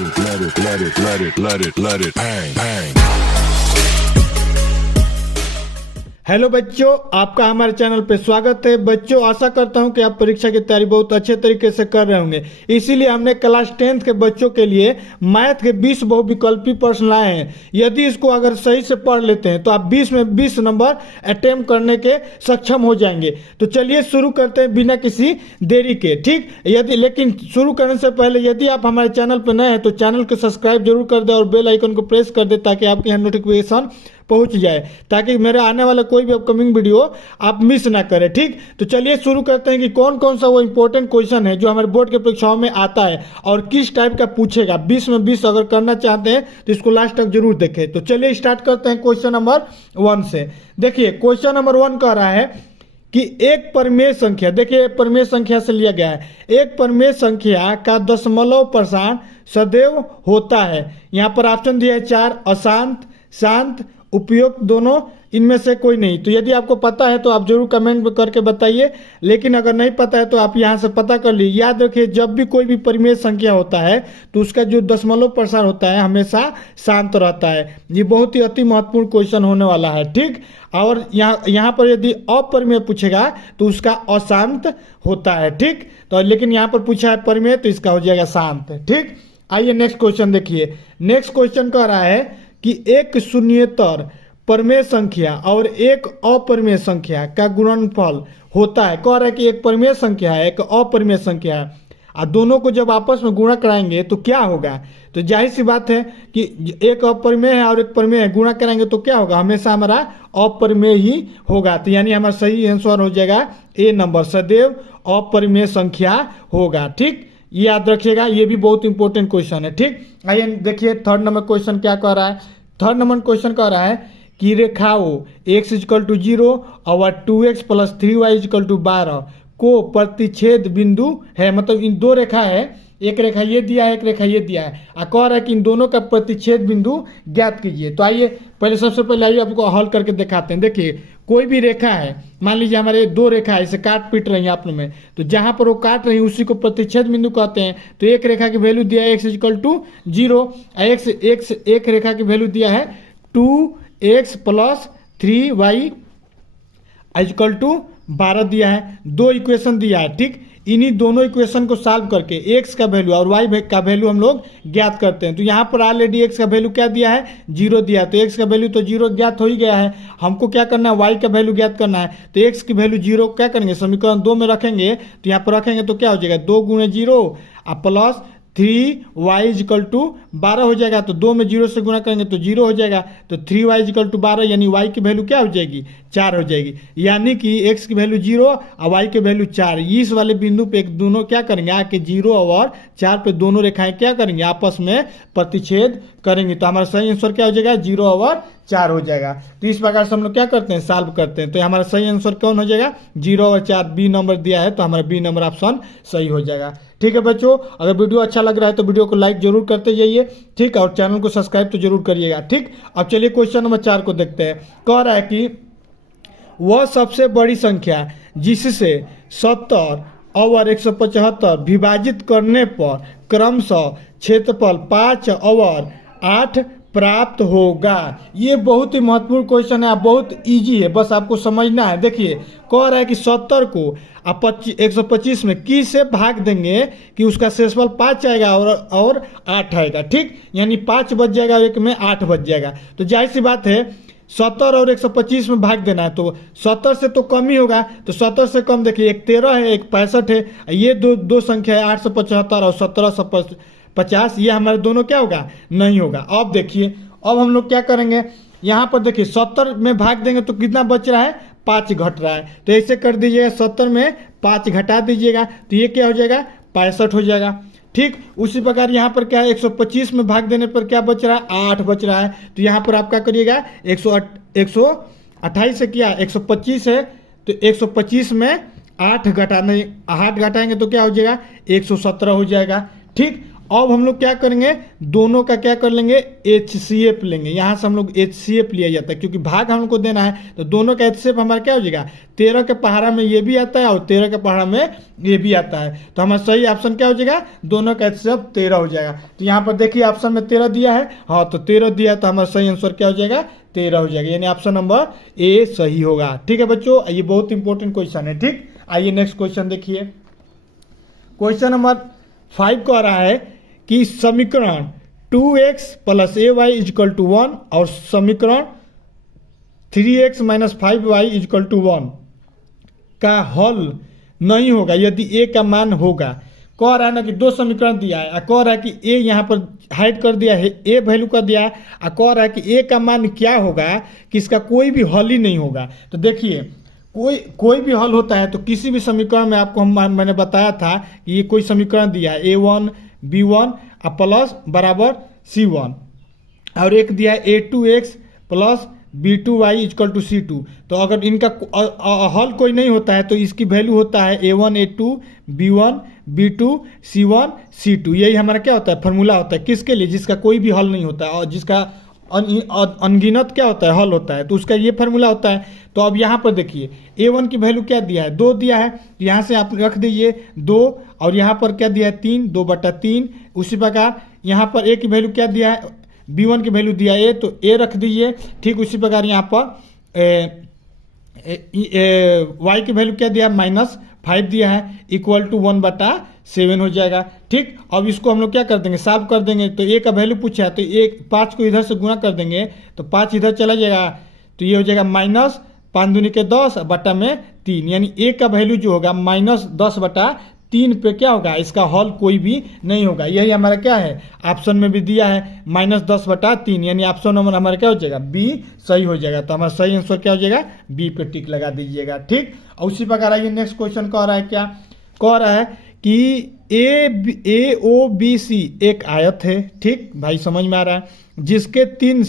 let it bang, bang. Hello बच्चों, आपका हमारे चैनल पे स्वागत है। बच्चों, आशा करता हूं कि आप परीक्षा की तैयारी बहुत अच्छे तरीके से कर रहे होंगे। इसीलिए हमने क्लास 10th के बच्चों के लिए मैथ के 20 बहुविकल्पी प्रश्न लाए हैं। यदि इसको अगर सही से पढ़ लेते हैं तो आप 20 में 20 नंबर अटेम्प्ट करने के सक्षम हो जाएंगे। तो चलिए शुरू करते हैं बिना किसी देरी के। ठीक, लेकिन शुरू करने से पहले यदि आप हमारे चैनल पर नए हैं तो चैनल को सब्सक्राइब जरूर कर दे और बेल आइकन को प्रेस कर दे ताकि आपके यहाँ नोटिफिकेशन पहुंच जाए, ताकि मेरे आने वाला कोई भी अपकमिंग वीडियो आप मिस ना करें। ठीक, तो चलिए शुरू करते हैं कि कौन कौन सा वो इंपॉर्टेंट क्वेश्चन है जो हमारे बोर्ड के परीक्षाओं में आता है और किस टाइप का पूछेगा। 20 में 20 अगर करना चाहते हैं तो इसको लास्ट तक जरूर देखें। तो चलिए स्टार्ट करते हैं क्वेश्चन नंबर 1 से। देखिए क्वेश्चन नंबर 1 कह रहा है कि एक परिमेय संख्या, देखिए परिमेय संख्या से लिया गया है, एक परिमेय संख्या का दशमलव प्रसारण सदैव होता है। यहाँ पर ऑप्शन दिया है 4, अशांत, शांत, उपयुक्त, दोनों, इनमें से कोई नहीं। तो यदि आपको पता है तो आप जरूर कमेंट करके बताइए, लेकिन अगर नहीं पता है तो आप यहाँ से पता कर लीजिए। याद रखिए, जब भी कोई भी परिमेय संख्या होता है तो उसका जो दशमलव प्रसारण होता है हमेशा शांत रहता है। ये बहुत ही अति महत्वपूर्ण क्वेश्चन होने वाला है। ठीक, और यहाँ पर यदि अपरिमेय पूछेगा तो उसका अशांत होता है। ठीक, तो लेकिन यहाँ पर पूछा है परिमेय तो इसका हो जाएगा शांत। ठीक, आइए नेक्स्ट क्वेश्चन देखिए। नेक्स्ट क्वेश्चन कह रहा है कि एक शून्येतर परिमेय संख्या और एक अपरिमेय संख्या का गुणनफल होता है। कह रहा है कि एक परिमेय संख्या है, एक अपरिमेय संख्या है, और दोनों को जब आपस में गुणा कराएंगे तो क्या होगा। तो जाहिर सी बात है कि एक अपरिमेय है और एक परिमेय है, गुणा कराएंगे तो क्या होगा, हमेशा हमारा अपरिमेय ही होगा। तो यानी हमारा सही आंसर हो जाएगा ए नंबर, सदैव अपरिमेय संख्या होगा। ठीक, ये याद रखिएगा, ये भी बहुत इंपॉर्टेंट क्वेश्चन है। ठीक, आइए देखिए थर्ड नंबर क्वेश्चन क्या कह रहा है। थर्ड नंबर क्वेश्चन कह रहा है कि रेखाओं x = 0 और 2x + 3y = 12 को प्रतिच्छेद बिंदु है। मतलब इन दो रेखा है, एक रेखा ये दिया है, एक रेखा ये दिया है, और कह रहा है कि इन दोनों का प्रतिच्छेद बिंदु ज्ञात कीजिए। तो आइए पहले सबसे पहले आइए आपको हल करके दिखाते हैं। देखिए कोई भी रेखा है, मान लीजिए हमारे दो रेखा है, इसे काट पीट रही है आपस में, तो जहां पर वो काट रही है उसी को प्रतिच्छेद बिंदु कहते हैं। तो एक रेखा की वैल्यू दिया है x = 0, एक रेखा की वैल्यू दिया है 2x + 3y = 12 दिया है। दो इक्वेशन दिया है। ठीक, इन्हीं दोनों इक्वेशन को सॉल्व करके x का वैल्यू और y का वैल्यू हम लोग ज्ञात करते हैं। तो यहाँ पर ऑलरेडी x का वैल्यू क्या दिया है, 0 दिया है, तो x का वैल्यू तो 0 ज्ञात हो ही गया है। हमको क्या करना है, y का वैल्यू ज्ञात करना है। तो x की वैल्यू 0 क्या करेंगे, समीकरण 2 में रखेंगे। तो यहाँ पर रखेंगे तो क्या हो जाएगा, 2 × 0 प्लस 3y = 12 हो जाएगा। तो 2 में 0 से गुणा करेंगे तो 0 हो जाएगा। तो 3y = 12 यानी y की वैल्यू क्या हो जाएगी, 4 हो जाएगी। यानी कि x की वैल्यू 0 और y की वैल्यू 4। इस वाले बिंदु पे दोनों क्या करेंगे, आके 0 और 4 पे दोनों रेखाएं क्या करेंगे, आपस में प्रतिच्छेद करेंगे। तो हमारा सही आंसर क्या हो जाएगा, 0 और 4 हो जाएगा। तो इस प्रकार से हम लोग क्या करते हैं, सॉल्व करते हैं। तो हमारा सही आंसर कौन हो जाएगा, 0 और 4। बी नंबर दिया है तो हमारा बी नंबर ऑप्शन सही हो जाएगा। ठीक है बच्चों, अगर वीडियो अच्छा लग रहा है तो वीडियो को लाइक जरूर करते जाइए। ठीक, और चैनल को सब्सक्राइब तो जरूर करिएगा। ठीक, अब चलिए क्वेश्चन नंबर 4 को देखते हैं। कह रहा है कि वह सबसे बड़ी संख्या जिससे 70 और 175 विभाजित करने पर क्रमशः क्षेत्रफल 5 और 8 प्राप्त होगा। ये बहुत ही महत्वपूर्ण क्वेश्चन है, बहुत इजी है, बस आपको समझना है। देखिए कह रहा है कि 70 को आप 125 में की से भाग देंगे कि उसका शेषफल 5 आएगा और 8 आएगा। ठीक, यानी 5 बच जाएगा और एक में 8 बच जाएगा। तो जाहिर सी बात है 70 और 125 में भाग देना है, तो 70 से तो कम ही होगा। तो 70 से कम देखिए, एक 13 है, एक 65 है। ये दो संख्या है 875 और 1750, ये हमारे दोनों क्या होगा, नहीं होगा। अब देखिए, अब हम लोग क्या करेंगे, यहाँ पर देखिए 70 में भाग देंगे तो कितना बच रहा है, 5 घट रहा है। तो ऐसे कर दीजिएगा, 70 में 5 घटा दीजिएगा तो ये क्या हो जाएगा, 65 हो जाएगा। ठीक, उसी प्रकार यहाँ पर क्या है, 125 में भाग देने पर क्या बच रहा है, 8 बच रहा है। तो यहाँ पर आप क्या करिएगा, 128 से क्या 125 है, तो 125 में 8 घटाएंगे तो क्या हो जाएगा, 117 हो जाएगा। ठीक, अब हम लोग क्या करेंगे, दोनों का क्या कर लेंगे, HCF लेंगे। यहाँ से हम लोग HCF लिया जाता है क्योंकि भाग हम लोग को देना है, तो दोनों का HCF हमारा क्या हो जाएगा, 13 के पहाड़ा में ये भी आता है और 13 के पहाड़ा में ये भी आता है। तो हमारा सही ऑप्शन क्या हो जाएगा, दोनों का HCF 13 हो जाएगा। तो यहाँ पर देखिए ऑप्शन में 13 दिया है, हाँ तो 13 दिया, तो हमारा सही आंसर क्या हो जाएगा, 13 हो जाएगा, यानी ऑप्शन नंबर ए सही होगा। ठीक है बच्चों, ये बहुत इंपॉर्टेंट क्वेश्चन है। ठीक, आइए नेक्स्ट क्वेश्चन देखिए। क्वेश्चन नंबर 5 कह रहा है कि समीकरण 2x plus ay is equal to 1 और समीकरण 3x minus 5y is equal to 1 का हल नहीं होगा यदि a का मान होगा। कह रहा है ना कि दो समीकरण दिया है, कह रहा है कि a यहाँ पर हाइड कर दिया है, a वैल्यू कर दिया है, कह रहा है कि a का मान क्या होगा कि इसका कोई भी हल ही नहीं होगा। तो देखिए कोई भी हल होता है तो किसी भी समीकरण में आपको मैंने बताया था कि ये कोई समीकरण दिया है a1 b1 प्लस बराबर c1 और एक दिया है a2x plus b2y is equal to c2। तो अगर इनका हल कोई नहीं होता है तो इसकी वैल्यू होता है a1 a2 b1 b2 c1 c2। यही हमारा क्या होता है, फार्मूला होता है किसके लिए, जिसका कोई भी हल नहीं होता है और जिसका अनगिनत क्या होता है, हल होता है, तो उसका ये फार्मूला होता है। तो अब यहाँ पर देखिए a1 की वैल्यू क्या दिया है, 2 दिया है, यहाँ से आप रख दीजिए 2 और यहाँ पर क्या दिया है 3, 2/3। उसी प्रकार यहाँ पर a की वैल्यू क्या दिया है, b1 की वैल्यू दिया है तो a रख दीजिए। ठीक उसी प्रकार यहाँ पर y की वैल्यू क्या दिया है, -5 दिया है, इक्वल टू 1/7 हो जाएगा। ठीक, अब इसको हम लोग क्या कर देंगे, सॉल्व कर देंगे। तो a का वैल्यू पूछा है तो 5 को इधर से गुणा कर देंगे तो 5 इधर चला जाएगा, तो ये हो जाएगा -5 दूनी के 10 बटा में 3, यानी a का वैल्यू जो होगा -10/3 पे क्या होगा, इसका हल कोई भी नहीं होगा। यही हमारा क्या है, ऑप्शन में भी दिया है -10/3, यानी ऑप्शन नंबर हमारा क्या हो जाएगा, बी सही हो जाएगा। तो हमारा सही आंसर क्या हो जाएगा, बी पे टिक लगा दीजिएगा। ठीक, और उसी प्रकार आइए नेक्स्ट क्वेश्चन कह रहा है, क्या कह रहा है कि ए ओ बी सी एक आयत है। ठीक भाई, समझ में आ रहा है, जिसके 3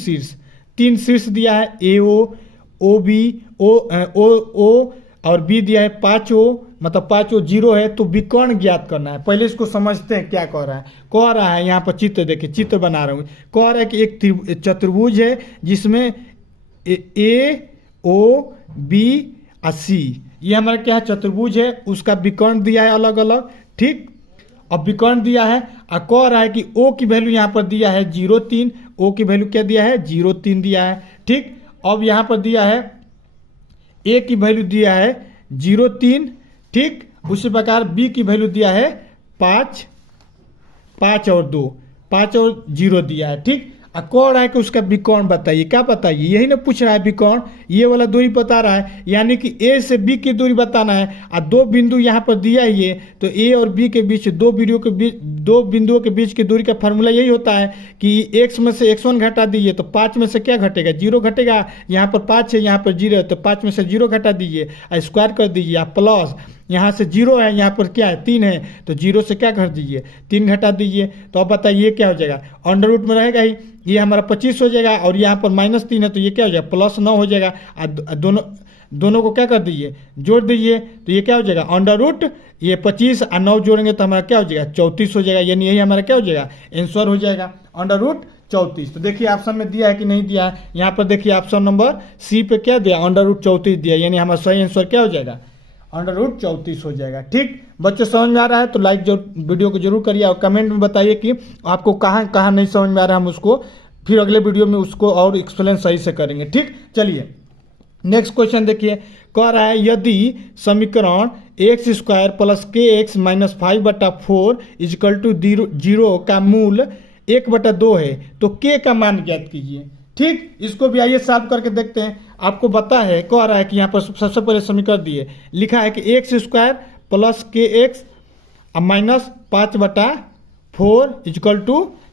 शीर्ष दिया है, ए ओ बी ओ और बी दिया है 5O, मतलब 5O 0 है, तो विकर्ण ज्ञात करना है। पहले इसको समझते हैं क्या कह रहा है यहाँ पर चित्र देखिए, चित्र बना रहा हूँ। कह रहा है कि एक चतुर्भुज है जिसमें ए ओ बी और सी, ये हमारा क्या है, चतुर्भुज है, उसका विकर्ण दिया है अलग अलग। ठीक, अब विकर्ण दिया है और कह रहा है कि O की वैल्यू यहाँ पर दिया है 0.3, O की वैल्यू क्या दिया है, 0.3 दिया है। ठीक, अब यहाँ पर दिया है A की वैल्यू दिया है 0.3। ठीक, उसी प्रकार B की वैल्यू दिया है 5 और 2, 5 और 0 दिया है। ठीक, कह रहा है कि उसका विकर्ण बताइए, क्या बताइए, यही ना पूछ रहा है विकर्ण, ये वाला दूरी बता रहा है, यानी कि ए से बी की दूरी बताना है। और 2 बिंदु यहाँ पर दिया है ये, तो ए और बी के बीच 2 बिंदुओं के बीच की दूरी का फार्मूला यही होता है कि x में से x1 घटा दीजिए तो 5 में से क्या घटेगा, 0 घटेगा। यहाँ पर 5 है, यहाँ पर 0 है, तो 5 में से 0 घटा दीजिए, स्क्वायर कर दीजिए, आप प्लस यहाँ से 0 है, यहाँ पर क्या है 3 है, तो 0 से क्या कर दीजिए, 3 घटा दीजिए। तो अब बताइए क्या हो जाएगा, अंडर रूट में रहेगा ही, ये हमारा 25 हो जाएगा और यहाँ पर -3 है, तो ये क्या हो जाएगा, +9 हो जाएगा। दोनों को क्या कर दीजिए, जोड़ दीजिए, तो ये क्या हो जाएगा, अंडर रूट ये 25 और 9 जोड़ेंगे तो हमारा क्या हो जाएगा, 34 हो जाएगा, यानी यही हमारा क्या हो जाएगा, आंसर हो जाएगा, अंडर रूट 34। तो देखिए ऑप्शन में दिया है कि नहीं दिया है, यहाँ पर देखिए ऑप्शन नंबर सी पे क्या दिया, अंडर रूट 34 दिया, यानी हमारा सही आंसर क्या हो जाएगा, अंडर रूट 34 हो जाएगा। ठीक बच्चे, समझ में आ रहा है तो लाइक जो वीडियो को जरूर करिए और कमेंट में बताइए कि आपको कहाँ नहीं समझ में आ रहा है, हम उसको फिर अगले वीडियो में उसको और एक्सप्लेन सही से करेंगे। ठीक, चलिए नेक्स्ट क्वेश्चन देखिए। कह रहा है यदि समीकरण x² + kx - 5/4 = 0 का मूल 1/2 है तो k का मान ज्ञात कीजिए। ठीक, इसको भी आइए सॉल्व करके देखते हैं। आपको पता है, कह रहा है कि यहाँ पर सबसे पहले समीकरण दिए, लिखा है कि x² + kx - 5/4 =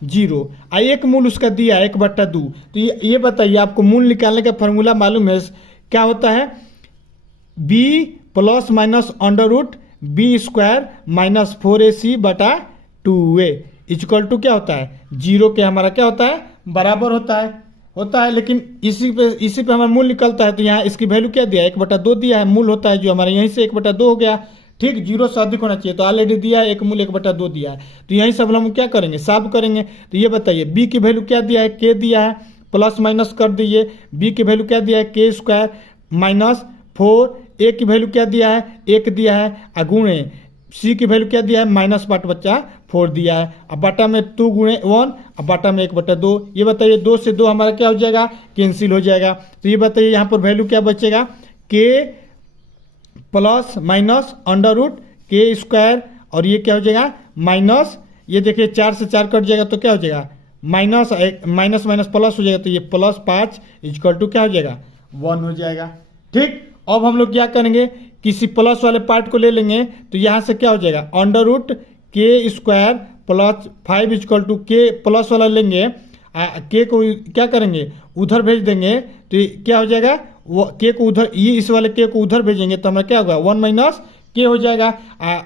0, और एक मूल उसका दिया है 1/2। तो ये बताइए, आपको मूल निकालने का फॉर्मूला मालूम है, क्या होता है, b ± √b² - 4ac/2a = क्या होता है, 0 के हमारा क्या होता है, बराबर होता है। लेकिन इसी पे हमारा मूल निकलता है, तो यहाँ इसकी वैल्यू क्या दिया है, 1/2 दिया है, मूल होता है जो हमारे यहीं से 1/2 हो गया। ठीक, 0 से अधिक होना चाहिए। तो ऑलरेडी दिया है, एक मूल 1/2 दिया है। तो यहीं सब हम क्या करेंगे, सॉल्व करेंगे। तो ये बताइए बी की वैल्यू क्या दिया है, के दिया है, प्लस माइनस कर दीजिए। बी की वैल्यू क्या दिया है, के स्क्वायर माइनस 4। ए की वैल्यू क्या दिया है, 1 दिया है, अगुणे सी की वैल्यू क्या दिया है, माइनस 5/4 दिया है। अब बटा में 2 गुणे 1, अब बटा में 1/2। ये बताइए 2 से 2 हमारा क्या हो जाएगा, कैंसिल हो जाएगा। तो ये बताइए यहाँ पर वैल्यू क्या बचेगा, के प्लस माइनस अंडर रूट के स्क्वायर, और ये क्या हो जाएगा माइनस, ये देखिए 4 से 4 कट जाएगा तो क्या हो जाएगा माइनस, माइनस माइनस प्लस हो जाएगा। तो ये +5 इक्वल टू क्या हो जाएगा 1 हो जाएगा। ठीक, अब हम लोग क्या करेंगे, किसी प्लस वाले पार्ट को ले लेंगे। तो यहाँ से क्या हो जाएगा अंडर रूट के स्क्वायर प्लस 5 इक्वल टू के प्लस वाला लेंगे, के को क्या करेंगे उधर भेज देंगे। तो क्या हो जाएगा, वो के को उधर, ये इस वाले के को उधर भेजेंगे तो हमारा क्या होगा 1 माइनस के हो जाएगा।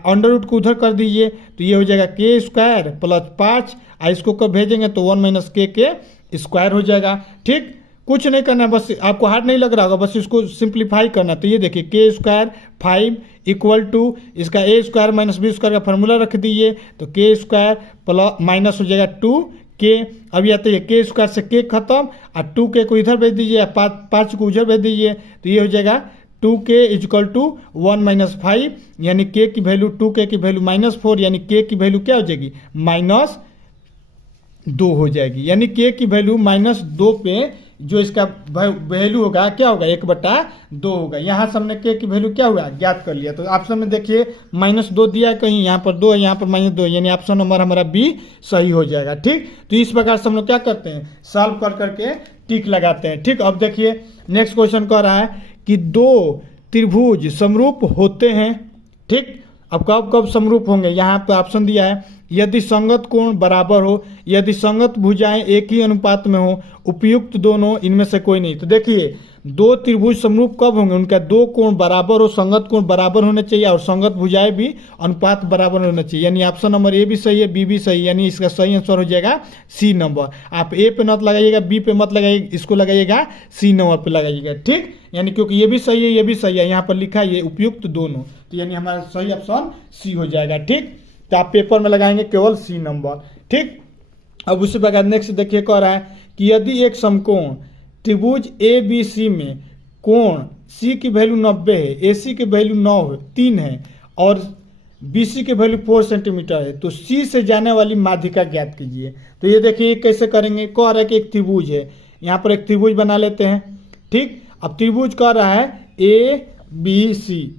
अंडर रूट को उधर कर दीजिए तो ये हो जाएगा के स्क्वायर प्लस 5, इसको कब भेजेंगे तो 1 माइनस के स्क्वायर हो जाएगा। ठीक, कुछ नहीं करना है, बस आपको हार्ड नहीं लग रहा होगा, बस इसको सिंप्लीफाई करना। तो ये देखिए के स्क्वायर 5 इक्वल टू इसका ए स्क्वायर माइनस बी स्क्वायर का फॉर्मूला रख दीजिए। तो के स्क्वायर प्लस माइनस हो जाएगा 2 के। अब ये आता है के स्क्वायर से के खत्म, और 2 के को इधर भेज दीजिए, 5 को उधर भेज दीजिए। तो ये हो जाएगा 2k इक्वल टू 1 माइनस 5, यानी के की वैल्यू 2k की वैल्यू -4, यानी के की वैल्यू क्या हो जाएगी -2 हो जाएगी। यानी के की वैल्यू -2 पे जो इसका वैल्यू होगा क्या होगा 1/2 होगा। यहाँ से हमने के की वैल्यू क्या हुआ ज्ञात कर लिया। तो ऑप्शन में देखिए -2 दिया है, कहीं यहाँ पर 2 है, यहाँ पर -2, यानी ऑप्शन नंबर हमारा बी सही हो जाएगा। ठीक, तो इस प्रकार से हम लोग क्या करते हैं, सॉल्व कर करके टिक लगाते हैं। ठीक, अब देखिए नेक्स्ट क्वेश्चन कह रहा है कि 2 त्रिभुज समरूप होते हैं। ठीक, अब कब कब समरूप होंगे, यहाँ पे ऑप्शन दिया है यदि संगत कोण बराबर हो, यदि संगत भुजाएं एक ही अनुपात में हो, उपयुक्त दोनों इनमें से कोई नहीं। तो देखिए 2 त्रिभुज समरूप कब होंगे, उनका 2 कोण बराबर हो, संगत कोण बराबर होने चाहिए, और संगत भुजाएं भी अनुपात बराबर होना चाहिए। यानी ऑप्शन नंबर ए भी सही है, बी भी सही, यानी इसका सही आंसर हो जाएगा सी नंबर। आप ए पे मत लगाइएगा, बी पे मत लगाइएगा, इसको लगाइएगा सी नंबर पे लगाइएगा। ठीक, यानी क्योंकि ये भी सही है ये भी सही है, यहाँ पर लिखा है ये उपयुक्त दोनों, तो यानी हमारा सही ऑप्शन सी हो जाएगा। ठीक, तो आप पेपर में लगाएंगे केवल सी नंबर। ठीक, अब उसी प्रकार नेक्स्ट देखिए कह रहा है कि यदि एक समकोण त्रिभुज ए बी सी में कोण सी की वैल्यू 90 है, ए सी की वैल्यू 3 है, और बी सी की वैल्यू 4 सेंटीमीटर है, तो सी से जाने वाली माध्यिका ज्ञात कीजिए। तो ये देखिए कैसे करेंगे, कह रहा है कि एक त्रिभुज है, यहाँ पर एक त्रिभुज बना लेते हैं। ठीक, अब त्रिभुज कह रहा है ए बी सी,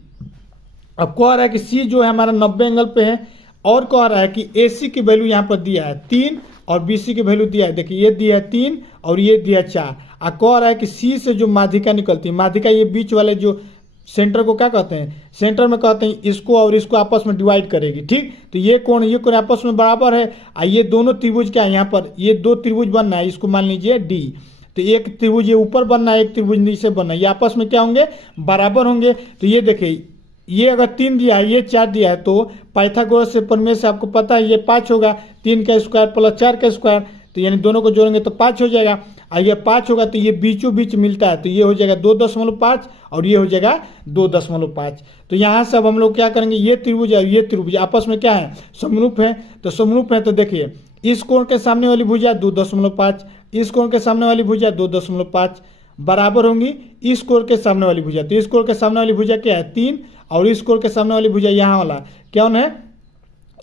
अब कह रहा है कि सी जो है हमारा 90 एंगल पे है, और कह रहा है कि ए सी की वैल्यू यहाँ पर दिया है 3, और बी सी की वैल्यू दिया है, देखिए ये दिया है 3 और ये दिया है 4। और कह रहा है कि सी से जो माध्यिका निकलती है, माध्यिका ये बीच वाले जो सेंटर को क्या कहते हैं, सेंटर में कहते हैं इसको और इसको आपस में डिवाइड करेगी। ठीक, तो ये कोण आपस में बराबर है, और ये दोनों त्रिभुज क्या है, यहाँ पर ये 2 त्रिभुज बनना है, इसको मान लीजिए डी। तो एक त्रिभुज ये ऊपर बनना है, एक त्रिभुज नीचे बनना है, ये आपस में क्या होंगे बराबर होंगे। तो ये देखिए ये अगर 3 दिया है, ये 4 दिया है, तो पाइथागोरस से प्रमेय से आपको पता है ये 5 होगा, 3 का स्क्वायर प्लस 4 का स्क्वायर, तो यानी दोनों को जोड़ेंगे तो 5 हो जाएगा। और ये 5 होगा तो ये बीचों बीच मिलता है, तो ये हो जाएगा 2.5 और ये हो जाएगा 2.5। तो यहाँ से अब हम लोग क्या करेंगे, ये त्रिभुज और ये त्रिभुज आपस में क्या है समरूप है। तो समरूप है तो देखिए इस कोण के सामने वाली भुजा 2.5, इस कोण के सामने वाली भुजा 2.5 बराबर होंगी इस कोण के सामने वाली भुजा। तो इस कोण के सामने वाली भुजा क्या है 3, और इस कोण के सामने वाली भुजा यहाँ वाला क्या है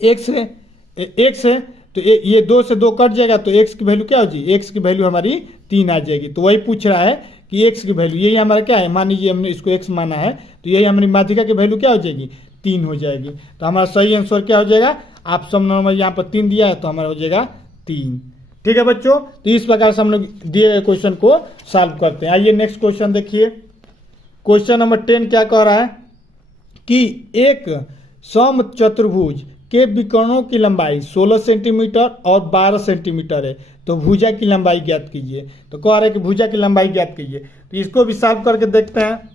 x है। तो ये 2 से 2 कट जाएगा, तो x की वैल्यू क्या हो जाएगी, x की वैल्यू हमारी 3 आ जाएगी। तो वही पूछ रहा है कि x की वैल्यू, यही हमारा क्या है, मान लीजिए हमने इसको x माना है, तो यही हमारी माध्यिका की वैल्यू क्या हो जाएगी 3 हो जाएगी। तो हमारा सही आंसर क्या हो जाएगा, ऑप्शन नंबर यहाँ पर 3 दिया है तो हमारा हो जाएगा 3। ठीक है बच्चों, तो इस प्रकार से हम लोग दिए गए क्वेश्चन को सॉल्व करते हैं। आइए नेक्स्ट क्वेश्चन देखिए, क्वेश्चन नंबर 10 क्या कह रहा है कि एक सम चतुर्भुज के विकर्णों की लंबाई 16 सेंटीमीटर और 12 सेंटीमीटर है, तो भुजा की लंबाई ज्ञात कीजिए। तो कह रहा है कि भुजा की लंबाई ज्ञात कीजिए। तो इसको भी सॉल्व करके देखते हैं।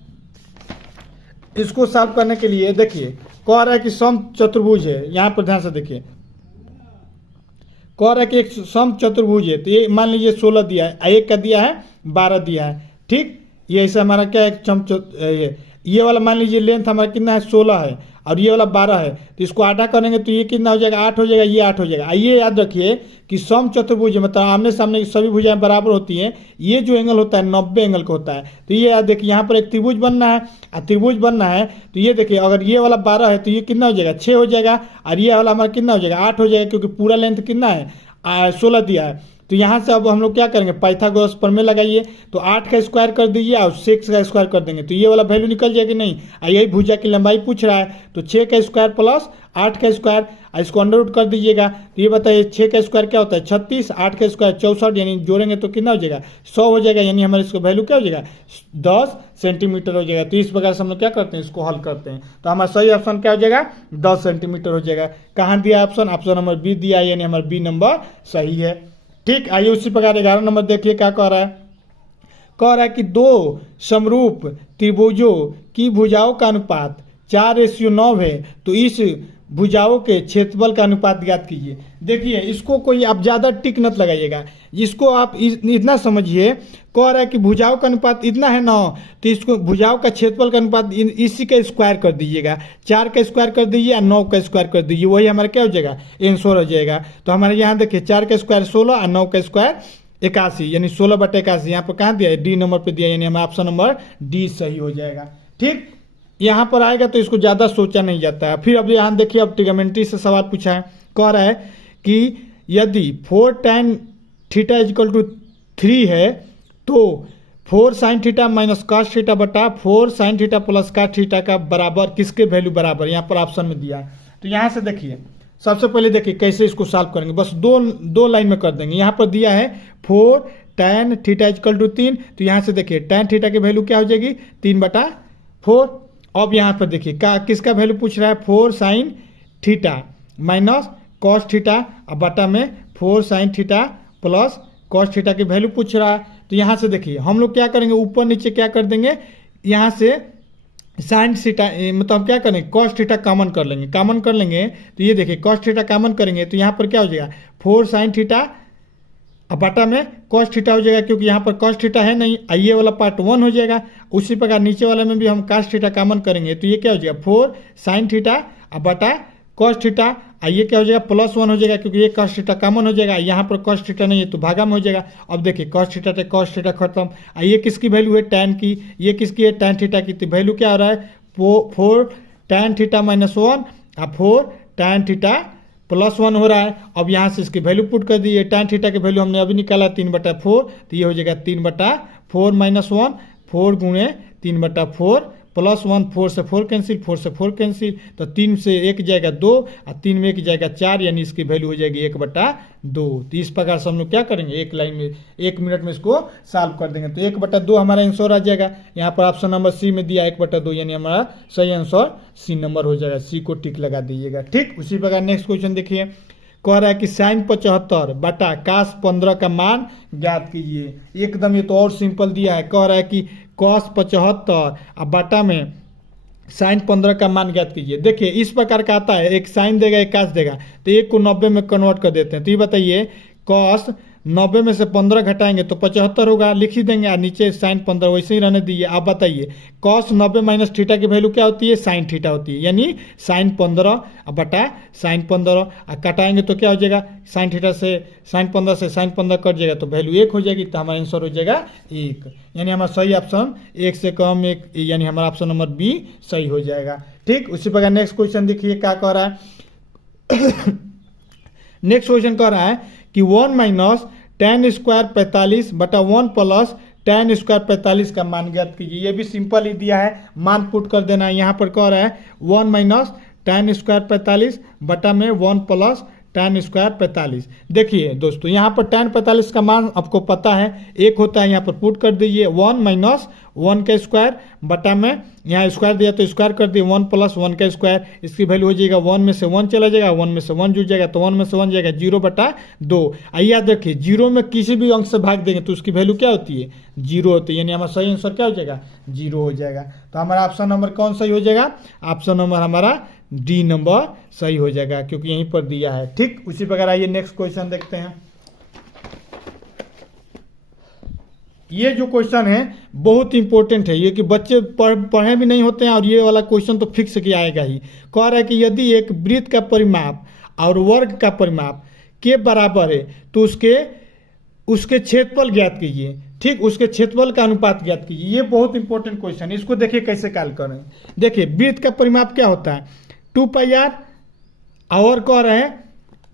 इसको सॉल्व करने के लिए देखिए कह रहा है कि सम चतुर्भुज है, यहाँ पर ध्यान से देखिए, कह रहा है कि एक सम चतुर्भुज है, तो ये मान लीजिए 16 दिया है, एक का दिया है 12 दिया है। ठीक, ये ऐसे हमारा क्या है ये वाला मान लीजिए लेंथ हमारा कितना है 16 है, और ये वाला 12 है, तो इसको आधा करेंगे तो ये कितना हो जाएगा, 8 हो जाएगा, ये 8 हो जाएगा। आइए याद रखिए कि सम चतुर्भुज मतलब आमने सामने की सभी भुजाएं बराबर होती हैं, ये जो एंगल होता है 90 एंगल का होता है। तो ये याद देखिए यहाँ पर एक त्रिभुज बनना है, त्रिभुज बनना है तो ये देखिए अगर ये वाला 12 है तो ये कितना हो जाएगा, 6 हो जाएगा, और ये वाला हमारा कितना हो जाएगा, 8 हो जाएगा, क्योंकि पूरा लेंथ कितना है 16 दिया है। तो यहाँ से अब हम लोग क्या करेंगे, पाइथागोरस प्रमेय लगाइए, तो 8 का स्क्वायर कर दीजिए और 6 का स्क्वायर कर देंगे तो ये वाला वैल्यू निकल जाएगी नहीं। यही भुजा की लंबाई पूछ रहा है, तो 6 का स्क्वायर प्लस 8 का स्क्वायर, इसको अंडर रूट कर दीजिएगा। तो ये बताइए 6 का स्क्वायर क्या होता है 36, 8 का स्क्वायर 64, यानी जोड़ेंगे तो कितना हो जाएगा 100 हो जाएगा, यानी हमारे इसका वैल्यू क्या हो जाएगा 10 सेंटीमीटर हो जाएगा। तो इस प्रकार से हम लोग क्या करते हैं, इसको हल करते हैं। तो हमारा सही ऑप्शन क्या हो जाएगा 10 सेंटीमीटर हो जाएगा। कहाँ दिया ऑप्शन, ऑप्शन नंबर बी दिया, यानी हमारा बी नंबर सही है। ठीक, आइए उसी प्रकार 11 नंबर देखिए क्या कह रहा है। कह रहा है कि दो समरूप त्रिभुजों की भुजाओं का अनुपात 4:9 है, तो इस भुजाओं के क्षेत्रफल का अनुपात ज्ञात कीजिए। देखिए इसको कोई आप ज़्यादा टिक मत लगाइएगा, इसको आप इतना समझिए। कह रहा है कि भुजाओं का अनुपात इतना है ना, तो इसको भुजाओं का क्षेत्रफल का अनुपात इसी का स्क्वायर कर दीजिएगा, 4 का स्क्वायर कर दीजिए और 9 का स्क्वायर कर दीजिए, वही हमारा क्या हो जाएगा आंसर हो जाएगा। तो हमारे यहाँ देखिए 4 का स्क्वायर 16 और 9 का स्क्वायर 81, यानी 16/81 यहाँ पर कहाँ दिया है, डी नंबर पे दिया, यानी हमारा ऑप्शन नंबर डी सही हो जाएगा। ठीक, यहाँ पर आएगा तो इसको ज़्यादा सोचा नहीं जाता है। फिर अब यहाँ देखिए, अब ट्रिग्नोमेट्री से सवाल पूछा है। कह रहा है कि यदि 4 tan थीटा = 3 है तो 4 sin theta minus cos theta बटा 4 sin theta plus cos theta का बराबर किसके वैल्यू बराबर, यहाँ पर ऑप्शन में दिया है। तो यहाँ से देखिए सबसे पहले देखिए कैसे इसको सॉल्व करेंगे, बस दो लाइन में कर देंगे। यहाँ पर दिया है 4 tan थीटा = 3, तो यहाँ से देखिए tan थीटा की वैल्यू क्या हो जाएगी 3/4। अब यहाँ पर देखिए किसका वैल्यू पूछ रहा है, 4 sin theta minus cos theta और बटा में 4 sin theta plus cos theta की वैल्यू पूछ रहा है। तो यहाँ से देखिए हम लोग क्या करेंगे, ऊपर नीचे क्या कर देंगे, यहाँ से साइन थीटा मतलब हम क्या करेंगे cos थीटा कॉमन कर लेंगे, कॉमन कर लेंगे तो ये देखिए cos थीटा कॉमन करेंगे तो यहाँ पर क्या हो जाएगा 4 sin थीटा अब बटा में cos थीटा हो जाएगा, क्योंकि यहाँ पर cos थीटा है नहीं, ये वाला पार्ट 1 हो जाएगा। उसी प्रकार नीचे वाले में भी हम cos थीटा कॉमन करेंगे तो ये क्या हो जाएगा 4 sin थीटा अब बटा cos थीटा, ये क्या हो जाएगा +1 हो जाएगा, क्योंकि ये cos थीटा कॉमन हो जाएगा, यहाँ पर cos थीटा नहीं है तो भागा में हो जाएगा। अब देखिए cos थीटा से cos थीटा खत्म, ये किसकी वैल्यू है tan की, ये किसकी है tan थीटा की, तो वैल्यू क्या हो रहा है 4 tan थीटा -1 और 4 tan थीटा +1 हो रहा है। अब यहाँ से इसकी वैल्यू पुट कर दी, tan थीटा की वैल्यू हमने अभी निकाला 3/4, तो ये हो जाएगा 3/4 -1 4 गुणे 3/4 +1 4 से 4 कैंसिल, 4 से 4 कैंसिल, तो 3 से 1 जाएगा 2 और 3 में 1 जाएगा 4, यानी इसकी वैल्यू हो जाएगी 1/2। तो इस प्रकार से हम लोग क्या करेंगे, एक लाइन में 1 मिनट में इसको सॉल्व कर देंगे। तो 1/2 हमारा आंसर आ जाएगा। यहाँ पर ऑप्शन नंबर सी में दिया 1/2, यानी हमारा सही आंसर सी नंबर हो जाएगा, सी को टिक लगा दीजिएगा। ठीक, उसी प्रकार नेक्स्ट क्वेश्चन देखिए। कह रहा है कि sin 75 बटा cos 15 का मान ज्ञात कीजिए। एकदम ये तो और सिंपल दिया है। कह रहा है कि cos 75 अब बटा में sin 15 का मान ज्ञात कीजिए। देखिए इस प्रकार का आता है, एक sin देगा एक cos देगा, तो एक को 90 में कन्वर्ट कर देते हैं। तो ये बताइए cos 90 में से 15 घटाएंगे तो 75 होगा, लिख ही देंगे, और नीचे sin 15 वैसे ही रहने दीजिए। आप बताइए cos 90 माइनस थीटा की वैल्यू क्या होती है, sin थीटा होती है, यानी sin 15 बटा sin 15, कटाएंगे तो क्या हो जाएगा sin थीटा से sin 15 से sin 15 कट जाएगा तो वैल्यू 1 हो जाएगी, तो हमारा आंसर हो जाएगा 1, यानी हमारा सही ऑप्शन 1 से कम 1, यानी हमारा ऑप्शन नंबर बी सही हो जाएगा। ठीक, उसी प्रकार नेक्स्ट क्वेश्चन देखिए क्या कह रहा है। नेक्स्ट क्वेश्चन कह रहा है कि 1 माइनस tan स्क्वायर 45 बटा 1 प्लस tan स्क्वायर 45 का मान ज्ञात कीजिए। ये भी सिंपल ही दिया है, मान पुट कर देना है। यहाँ पर कह रहा है 1 माइनस tan स्क्वायर 45 बटा में 1 प्लस tan स्क्वायर 45। देखिए दोस्तों यहाँ पर tan 45 का मान आपको पता है 1 होता है, यहाँ पर पुट कर दीजिए 1 माइनस 1 का स्क्वायर बटा में यहाँ स्क्वायर दिया तो स्क्वायर कर दिए 1 प्लस 1 का स्क्वायर, इसकी वैल्यू हो जाएगा 1 में से 1 चला जाएगा, 1 में से 1 जुड़ जाएगा, तो 1 में से 1 जाएगा 0/2। आइए याद रखिए 0 में किसी भी अंक से भाग देंगे तो उसकी वैल्यू क्या होती है 0 होती है, यानी हमारा सही आंसर क्या हो जाएगा 0 हो जाएगा। तो हमारा ऑप्शन नंबर कौन सही हो जाएगा, ऑप्शन नंबर हमारा डी नंबर सही हो जाएगा, क्योंकि यहीं पर दिया है। ठीक, उसी प्रकार आइए नेक्स्ट क्वेश्चन देखते हैं। ये जो क्वेश्चन है बहुत इंपॉर्टेंट है, ये कि बच्चे पढ़े भी नहीं होते हैं, और ये वाला क्वेश्चन तो फिक्स किया आएगा ही। कह रहा है कि यदि एक वृत्त का परिमाप और वर्ग का परिमाप के बराबर है तो उसके क्षेत्रफल ज्ञात कीजिए। ठीक, उसके क्षेत्रफल का अनुपात ज्ञात कीजिए। ये बहुत इंपॉर्टेंट क्वेश्चन है, इसको देखिए कैसे कैल करें। देखिए वृत्त का परिमाप क्या होता है 2πr, और कह रहे हैं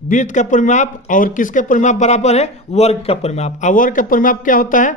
वृत्त का परिमाप और किसके परिमाप बराबर है वर्ग का परिमाप, और वर्ग का परिमाप क्या होता है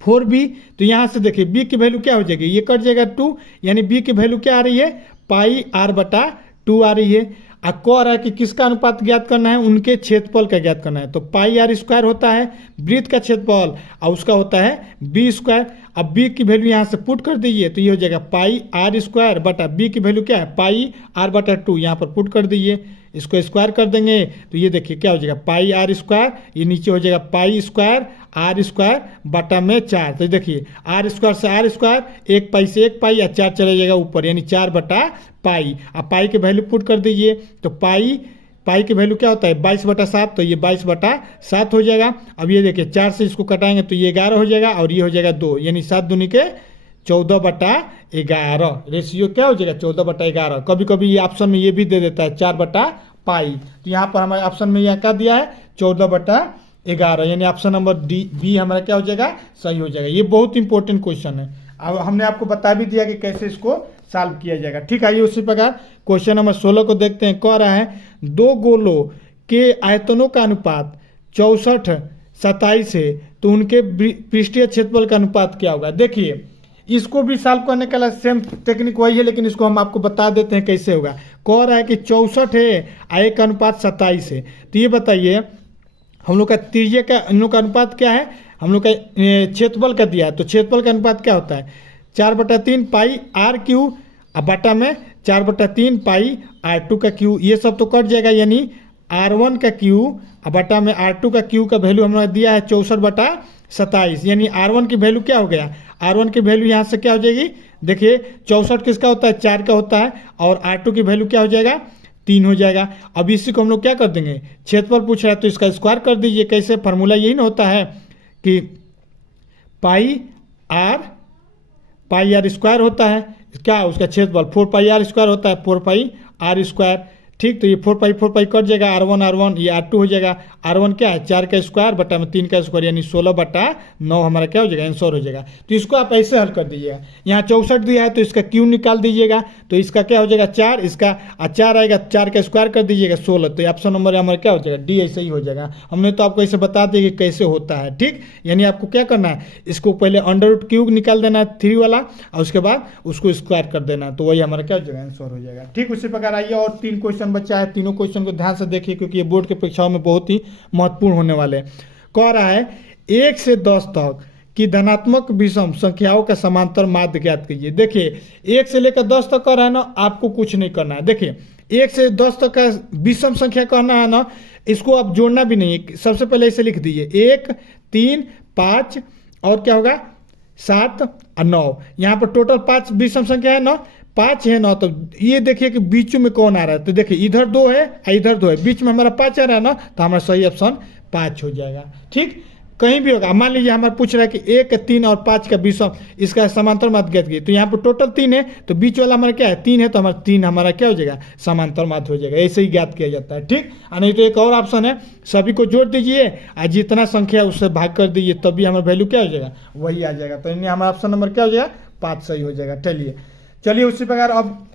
4b। तो यहाँ से देखिए b की वैल्यू क्या हो जाएगी, ये कट जाएगा 2, यानी b की वैल्यू क्या आ रही है πr/2 आ रही है। और कह रहा है कि किसका अनुपात ज्ञात करना है, उनके क्षेत्रफल का ज्ञात करना है। तो πr² होता है वृत्त का क्षेत्रफल और उसका होता है b²। अब b की वैल्यू यहाँ से पुट कर दीजिए तो ये हो जाएगा πr² b की वैल्यू क्या है πr/2, यहाँ पर पुट कर दीजिए, इसको स्क्वायर कर देंगे तो ये देखिए क्या हो जाएगा πr², ये नीचे हो जाएगा π²r²/4। तो देखिए r² से r², 1 पाई से 1 पाई, या 4 चले जाएगा ऊपर, यानी 4/पाई। अब पाई के वैल्यू पुट कर दीजिए तो पाई की वैल्यू क्या होता है 22/7, तो ये 22/7 हो जाएगा। अब ये देखिए 4 से इसको कटाएंगे तो ये 11 हो जाएगा, और ये हो जाएगा 2, यानी 7 दूनी के 14/11। रेशियो क्या हो जाएगा 14/11। कभी कभी ये ऑप्शन में ये भी दे देता है 4/पाई, तो यहाँ पर हमारे ऑप्शन में यह क्या दिया है 14/11, यानी ऑप्शन नंबर बी हमारा क्या हो जाएगा सही हो जाएगा। ये बहुत इंपॉर्टेंट क्वेश्चन है, अब हमने आपको बता भी दिया कि कैसे इसको सॉल्व किया जाएगा। ठीक है, आइए उसी प्रकार क्वेश्चन नंबर 16 को देखते हैं। कह रहा है 2 गोलों के आयतनों का अनुपात 64-27 है तो उनके पृष्ठीय क्षेत्रफल का अनुपात क्या होगा। देखिए इसको भी सॉल्व करने का सेम टेक्निक वही है, लेकिन इसको हम आपको बता देते हैं कैसे होगा। कह रहा है कि 64 है और एक अनुपात 27 है, तो ये बताइए हम लोग का त्रिज्या का इन लोग का अनुपात क्या है, हम लोग का क्षेत्रफल का दिया है, तो क्षेत्रफल का अनुपात क्या होता है 4/3 पाई r³ और बटा में 4/3 पाई r2 का क्यू, ये सब तो कट जाएगा, यानी r1 का क्यू और बटा में r2 का क्यू का वैल्यू हमने दिया है 64/27, यानी r1 की वैल्यू क्या हो गया, r1 की वैल्यू यहाँ से क्या हो जाएगी, देखिए 64 किसका होता है 4 का होता है, और r2 की वैल्यू क्या हो जाएगा 3 हो जाएगा। अब इसी को हम लोग क्या कर देंगे, क्षेत्रफल पूछ रहा है तो इसका स्क्वायर कर दीजिए। कैसे, फार्मूला यही ना होता है कि पाई r² होता है, क्या उसका क्षेत्रफल 4πr² होता है, 4πr²। ठीक, तो ये 4 पाई कट जाएगा, r1 ये r2 हो जाएगा। r1 क्या है 4 का स्क्वायर बटा में 3 का स्क्वायर, यानी 16/9 हमारा क्या हो जाएगा आंसर हो जाएगा। तो इसको आप ऐसे हल कर दीजिएगा, यहाँ 64 दिया है तो इसका क्यू निकाल दीजिएगा, तो इसका क्या हो जाएगा 4, इसका 4 आएगा, 4 का स्क्वायर कर दीजिएगा 16, तो ऑप्शन नंबर हमारा क्या हो जाएगा डी, ऐसे ही हो जाएगा। हमने तो आपको ऐसे बता दिया कि कैसे होता है। ठीक, यानी आपको क्या करना है, इसको पहले √³ निकाल देना है 3 वाला, और उसके बाद उसको स्क्वायर कर देना, तो वही हमारा क्या हो जाएगा आंसर हो जाएगा। ठीक, उसी प्रकार आइए और 3 क्वेश्चन बचा है, तीनों क्वेश्चन को ध्यान से देखिए क्योंकि ये बोर्ड के परीक्षाओं में बहुत ही महत्वपूर्ण होने वाले। कह रहा है 1 से 10 तक की धनात्मक विषम संख्याओं का समांतर माध्य ज्ञात कीजिए। देखिए 1 से लेकर 10 तक कह रहा है ना, आपको कुछ नहीं करना है। देखिए 1 से 10 तक का विषम संख्या कहना है ना, इसको आप जोड़ना भी नहीं है, सबसे पहले इसे लिख दीजिए 1 3 5 और क्या होगा 7 और 9, यहाँ पर टोटल 5 विषम संख्या है ना, 5 है ना, तो ये देखिए कि बीच में कौन आ रहा है, तो देखिए इधर 2 है और इधर 2 है, बीच में हमारा 5 आ रहा है ना, तो हमारा सही ऑप्शन 5 हो जाएगा। ठीक, कहीं भी होगा, मान लीजिए हमारा पूछ रहा है कि 1 3 और 5 का विषम इसका समांतर माध्य ज्ञात कीजिए, तो यहाँ पर टोटल 3 है तो बीच वाला हमारा क्या है 3 है, तो हमारा 3 हमारा क्या हो जाएगा समांतर माध्य हो जाएगा, ऐसे ही ज्ञात किया जाता है। ठीक, नहीं तो एक और ऑप्शन है, सभी को जोड़ दीजिए और जितना संख्या उससे भाग कर दीजिए, तभी हमारा वैल्यू क्या हो जाएगा वही आ जाएगा, तो इन्हें हमारा ऑप्शन नंबर क्या हो जाएगा 5 सही हो जाएगा। चलिए उसी प्रकार अब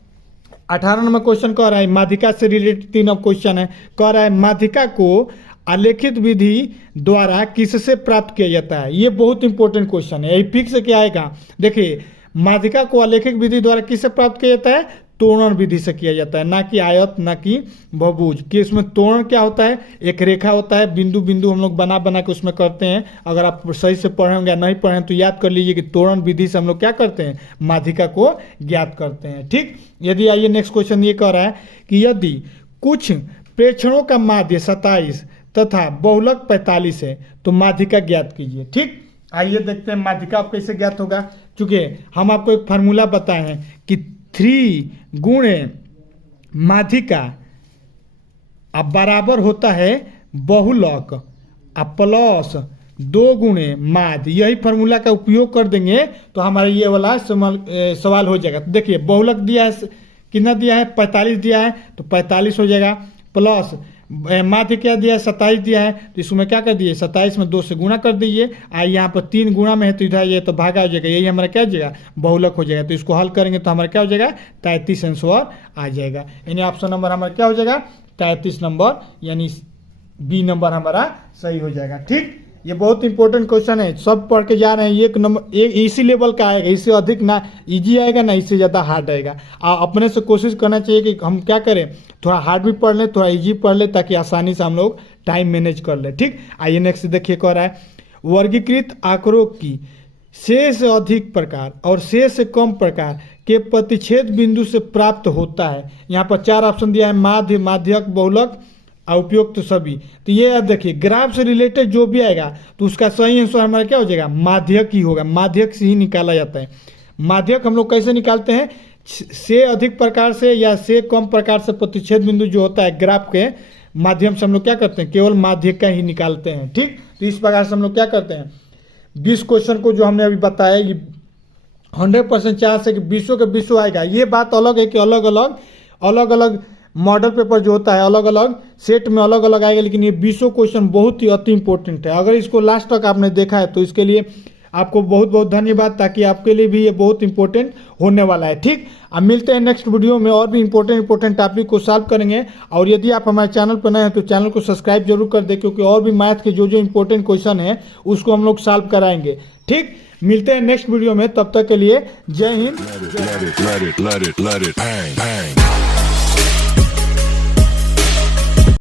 18 नंबर क्वेश्चन कह रहा है, माध्यिका से रिलेटेड 3 क्वेश्चन है। कह रहा है माध्यिका को आलेखित विधि द्वारा किससे प्राप्त किया जाता है। ये बहुत इंपॉर्टेंट क्वेश्चन है, यही फिक्स क्या आएगा। देखिए माध्यिका को आलेखित विधि द्वारा किससे प्राप्त किया जाता है, तोरण विधि से किया जाता है, ना कि आयत ना कि बहुभुज। कि इसमें तोरण क्या होता है, एक रेखा होता है, बिंदु बिंदु हम लोग बना बना के उसमें करते हैं। अगर आप सही से पढ़े होंगे नहीं पढ़े तो याद कर लीजिए कि तोरण विधि से हम लोग क्या करते हैं माध्यिका को ज्ञात करते हैं। ठीक, यदि आइए नेक्स्ट क्वेश्चन ये कह रहा है कि यदि कुछ प्रेक्षणों का माध्य 27 तथा बहुलक 45 है तो माध्यिका ज्ञात कीजिए। ठीक, आइए देखते हैं माध्यिका आपको कैसे ज्ञात होगा। चूंकि हम आपको एक फार्मूला बताए हैं कि 3 गुणे माध्यिका अब बराबर होता है बहुलक अब प्लस 2 गुणे माध्य, यही फार्मूला का उपयोग कर देंगे तो हमारा ये वाला सवाल हो जाएगा। तो देखिए बहुलक दिया है, कितना दिया है 45 दिया है, तो 45 हो जाएगा, प्लस माध्य क्या दिया है 27 दिया है, तो इसमें क्या कर दिए 27 में 2 से गुणा कर दीजिए। यहाँ पर 3 गुणा में है तो इधर ये तो भागा हो जाएगा, यही हमारा क्या हो जाएगा बहुलक हो जाएगा। तो इसको हल करेंगे तो हमारा क्या हो जाएगा 33 आंसर आ जाएगा। यानी ऑप्शन नंबर हमारा क्या हो जाएगा 33 नंबर, यानी बी नंबर हमारा सही हो जाएगा। ठीक, ये बहुत इंपॉर्टेंट क्वेश्चन है, सब पढ़ के जा रहे हैं। एक नंबर एक इसी लेवल का आएगा, इससे अधिक ना इजी आएगा ना इससे ज़्यादा हार्ड आएगा। अपने से कोशिश करना चाहिए कि हम क्या करें, थोड़ा हार्ड भी पढ़ लें, थोड़ा इजी पढ़ लें, ताकि आसानी से हम लोग टाइम मैनेज कर लें। ठीक, आइए नेक्स्ट देखिए कह रहा है वर्गीकृत आंकड़ों की से अधिक प्रकार और से कम प्रकार के प्रतिच्छेद बिंदु से प्राप्त होता है। यहाँ पर 4 ऑप्शन दिया है, माध्य, माध्यक, बहुलक, उपयुक्त तो सभी। तो ये आप देखिए ग्राफ से रिलेटेड जो भी आएगा तो उसका सही आंसर हमारा क्या हो जाएगा माध्यक ही होगा, माध्यक से ही निकाला जाता है। माध्यक हम लोग कैसे निकालते हैं, से अधिक प्रकार से या से कम प्रकार से प्रतिच्छेद बिंदु जो होता है ग्राफ के माध्यम से हम लोग क्या करते हैं, केवल माध्यक का ही निकालते हैं। ठीक, तो इस प्रकार से हम लोग क्या करते हैं 20 क्वेश्चन को जो हमने अभी बताया, ये 100% चांस है कि 20 के 20 आएगा। ये बात अलग है कि अलग अलग मॉडल पेपर जो होता है अलग अलग सेट में अलग अलग आएगा, लेकिन ये 20 क्वेश्चन बहुत ही अति इंपॉर्टेंट है। अगर इसको लास्ट तक आपने देखा है तो इसके लिए आपको बहुत बहुत धन्यवाद, ताकि आपके लिए भी ये बहुत इंपॉर्टेंट होने वाला है। ठीक, अब मिलते हैं नेक्स्ट वीडियो में और भी इंपॉर्टेंट टॉपिक को सॉल्व करेंगे। और यदि आप हमारे चैनल पर नए हैं तो चैनल को सब्सक्राइब जरूर कर दें, क्योंकि और भी मैथ के जो इंपॉर्टेंट क्वेश्चन है उसको हम लोग सॉल्व कराएंगे। ठीक, मिलते हैं नेक्स्ट वीडियो में, तब तक के लिए जय Hind. Let it bang, bang.